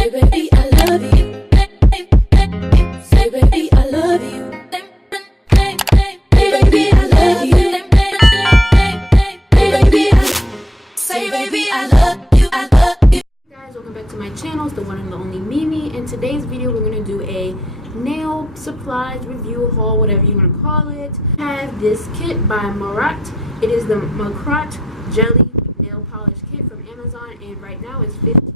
Say baby I love you. Say baby I love you. Say baby I love you. Say baby I love you. I love you. Guys, welcome back to my channel. It's the one and the only Mimi. In today's video, we're gonna do a nail supplies review haul, whatever you want to call it. I have this kit by Makartt. It is the Makartt Jelly Nail Polish Kit from Amazon, and right now it's $15.29.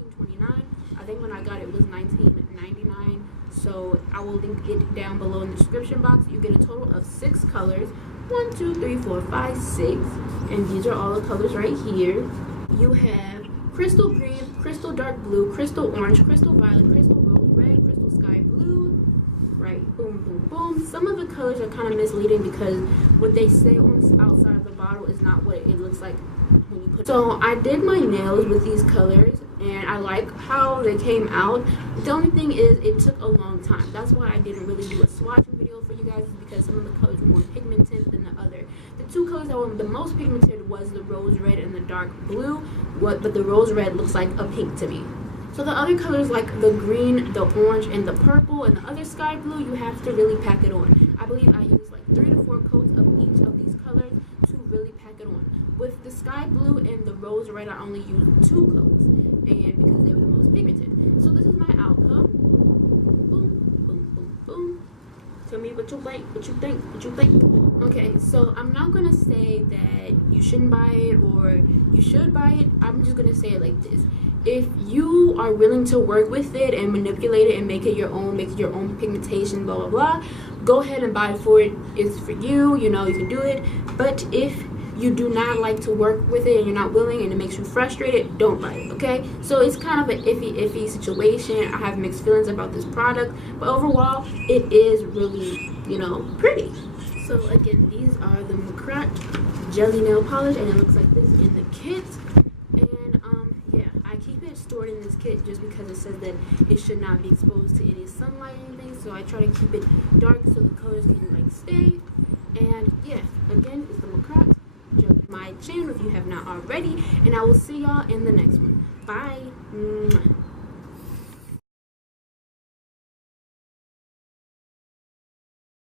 I think when I got it was $19.99. So I will link it down below in the description box. You get a total of 6 colors. 1, 2, 3, 4, 5, 6. And these are all the colors right here. You have crystal green, crystal dark blue, crystal orange, crystal violet, crystal rose red, crystal sky blue. Right, boom, boom, boom. Some of the colors are kind of misleading because what they say on the outside of the bottle is not what it looks like when you put it. So I did my nails with these colors, and I like how they came out. The only thing is it took a long time. That's why I didn't really do a swatching video for you guys, because some of the colors were more pigmented than the other. The 2 colors that were the most pigmented was the rose red and the dark blue. But the rose red looks like a pink to me. So the other colors like the green, the orange, and the purple, and the other sky blue, you have to really pack it on. I believe I used like 3 to 4 coats of each of these colors to really pack it on. With the sky blue and the rose red, I only used 2 coats, and because they were the most pigmented. So this is my outcome. Boom, boom, boom, boom. Tell me what you like, what you think, what you think. Okay, so I'm not gonna say that you shouldn't buy it or you should buy it. I'm just gonna say it like this. If you are willing to work with it and manipulate it and make it your own pigmentation, blah blah blah, go ahead and buy it for it. It's for you, you know, you can do it. But if you do not like to work with it and you're not willing and it makes you frustrated, don't buy it, okay? So it's kind of an iffy situation. I have mixed feelings about this product, but overall it is really, you know, pretty. So again, these are the Makartt Jelly Nail Polish, and it looks like this in the kit. And yeah, I keep it stored in this kit just because it says that it should not be exposed to any sunlight or anything. So I try to keep it dark so the colors can like stay. And yeah, again, it's the Makartt Jelly. My channel if you have not already, and I will see y'all in the next one. Bye.